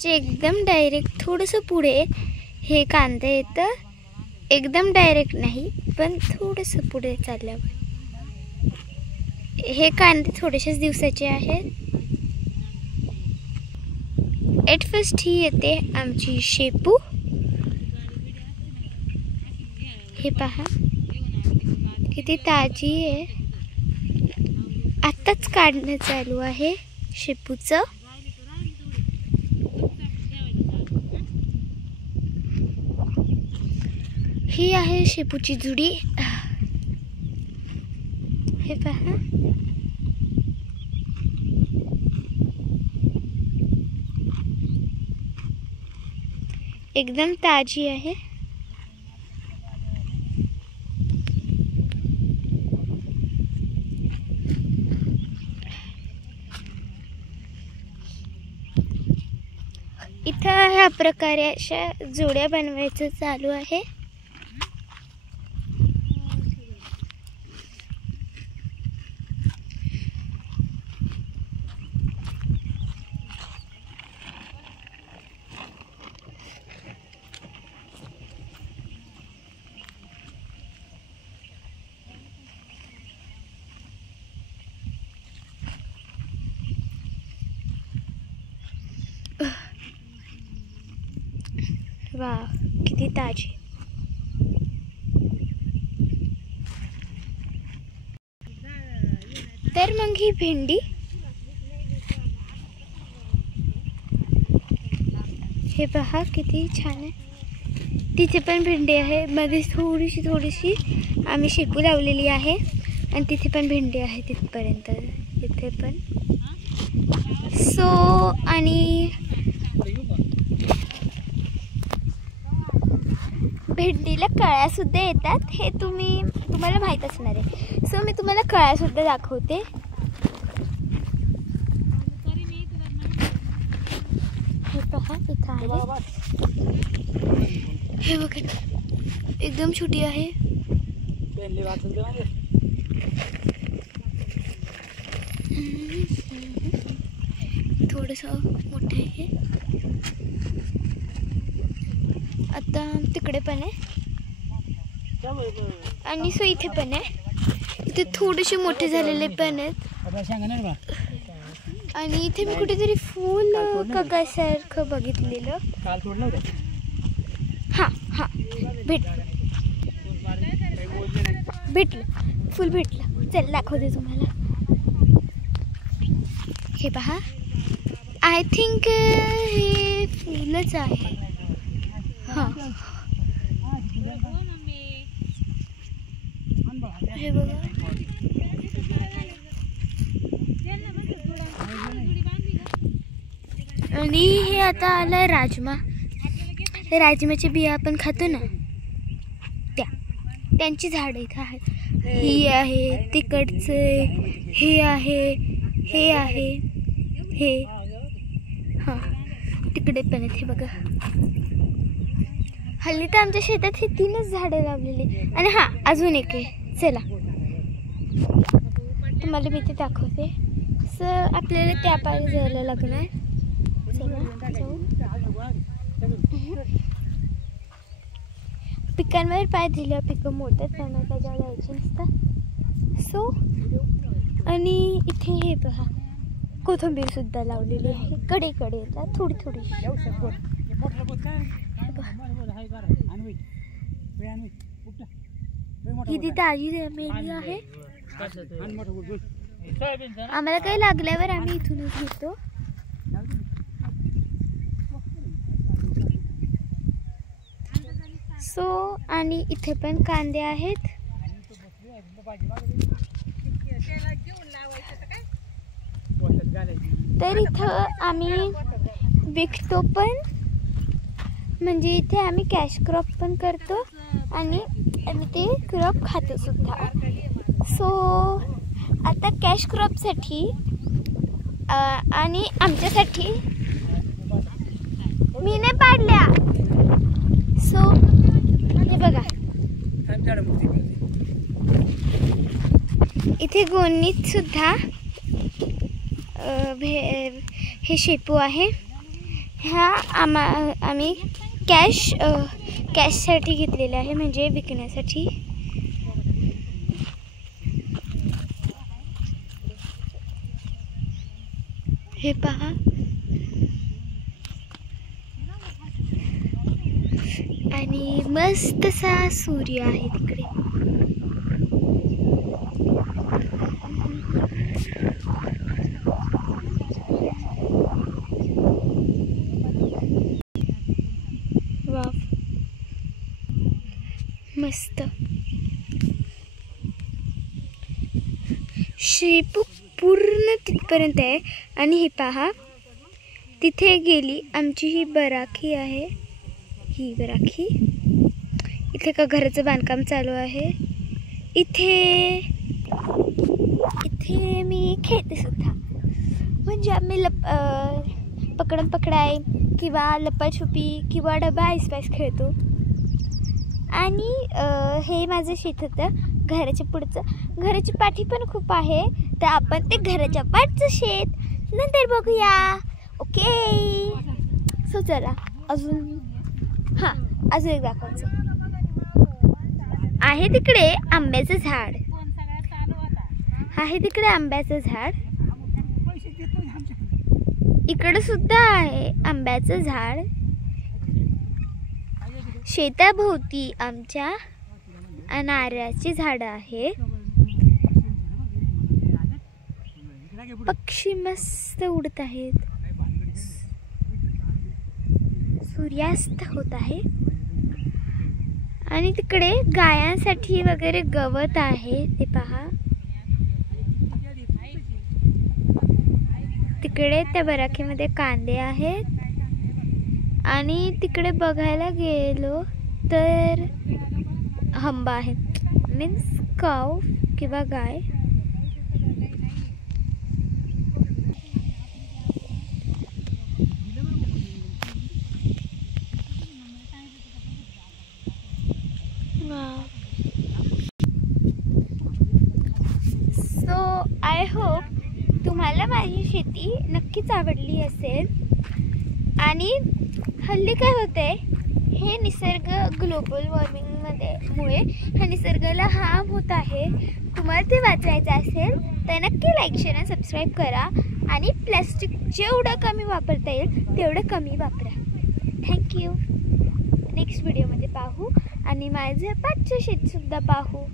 जे एकदम डायरेक्ट थोडंसं पुढे हे कांदा येतं, एकदम डायरेक्ट नाही पण थोडंसं पुढे चालल्यावर हे कांदे थोडेसेच दिवसाचे आहेत. ॲट फर्स्ट ही येते आमची शेपू. हे पहा किती ताजी आहे, आत्ताच काढणं चालू आहे शेपूचं. ही आहे शेपूची जुडी. हे पहा एकदम ताजी आहे. इथं ह्या प्रकारे अशा जोड्या बनवायचं चालू आहे. वाह किती ताजी. तर मग ही भेंडी, हे पहा किती छान आहे. तिथे पण भेंडी आहे, मध्ये थोडीशी आम्ही शेपू लावलेली आहे आणि तिथे पण भेंडी आहे तिथपर्यंत, इथे पण. सो आणि भेंडीला कळ्या सुद्धा येतात, हे तुम्हाला माहीत असणार आहे. सो मी तुम्हाला कळ्या सुद्धा दाखवते. हे पहा इथं आहे, हे बघा एकदम छोटी आहे. थोडंसं मोठं आहे. आता तिकडे पण आहे आणि सो इथे पण आहे. इथे थोडेसे मोठे झालेले पण आहेत आणि इथे मी कुठेतरी फूल कगासारखं बघितलेलं. हां भेटलं फूल भेटलं. चल दाखवते तुम्हाला. हे पहा, आय थिंक हे फुलच आहे. हां हे बघा, आणि हे आता आलं राजमा. राजमाच्या बिया आपण खातो ना, त्यांची झाडं इथं आहेत. ही आहे तिकडचे, हे आहे, हे आहे, हे हां तिकडे पण आहेत. हे बघा, हल्ली तर आमच्या शेतात हे 3च झाडं लावलेली. आणि हां अजून एक आहे, चला तुम्हाला मी ते दाखवते. आपल्याला त्या पायरी जायला लागणार. चला जाऊ. पिकांवर पाय दिल्या पिकं मोठ्यात त्यांना त्याच्यावर जायचे नसतात. सो आणि इथे हे पहा कोथिंबीर सुद्धा लावलेली आहे. कडेला थोडी. किती ताजी मेली आहे. आम्हाला काही लागल्यावर आम्ही इथूनच घेतो. सो आणि इथे पण कांदे आहेत. तर इथं आम्ही विकतो पण, म्हणजे इथे आम्ही कॅश क्रॉप पण करतो आणि आम्ही ते क्रॉप खातो सुद्धा. सो आता कॅश क्रॉपसाठी आणि आमच्यासाठी मी नाही पाडल्या. सो हे बघा, इथे गोणीत सुद्धा हे शेपू आहे. ह्या आम्ही कॅशसाठी घेतलेला आहे, म्हणजे विकण्यासाठी. हे पहा, आणि मस्त असा सूर्य आहे तिकडे. वाव, मस्त. शेपू पूर्ण तिथपर्यंत आहे. आणि हे पहा, तिथे गेली आमची ही बराखी आहे. ही बराखी इथे का घराचं बांधकाम चालू आहे. इथे मी खेळते सुद्धा, म्हणजे आम्ही पकडम पकडाई किंवा लपाछुपी किंवा डबा आईस्पाईस खेळतो. आणि हे माझं शेत होतं घराच्या पुढचं. घराची पाठी पण खूप आहे, तर आपण ते घराच्या पाठचं शेत नंतर बघूया. ओके, सो चला अजून एक दाखवायचं आहे. तिकडे आंब्याचं झाड आहे, तिकडे आंब्याचं झाड. इकडे सुद्धा आहे आंब्याचं झाड. शेताभोवती आमच्या नारळाची झाडं आहेत. पक्षी मस्त उडत आहेत. सूर्यास्त होत आहे. आणि तिकडे गायांसाठी वगैरे गवत आहे, ते पहा. तिकडे त्या बराखीमध्ये कांदे आहेत. आणि तिकडे बघायला गेलो तर हंबा आहे, मीन्स काऊ किंवा गाय. सो आय होप तुम्हाला माझी शेती नक्कीच आवडली असेल. आणि हल्ली काय होतंय, हे निसर्ग ग्लोबल वॉर्मिंगमुळे ह्या निसर्गाला हार्म होत आहे. तुम्हाला ते वाचवायचं असेल तर नक्की लाईक, शेअर आणि सबस्क्राईब करा. आणि प्लॅस्टिक जेवढं कमी वापरता येईल तेवढं कमी वापरा. थँक्यू. नेक्स्ट व्हिडिओमध्ये पाहू आणि माझं पाठचं शेतसुद्धा पाहू.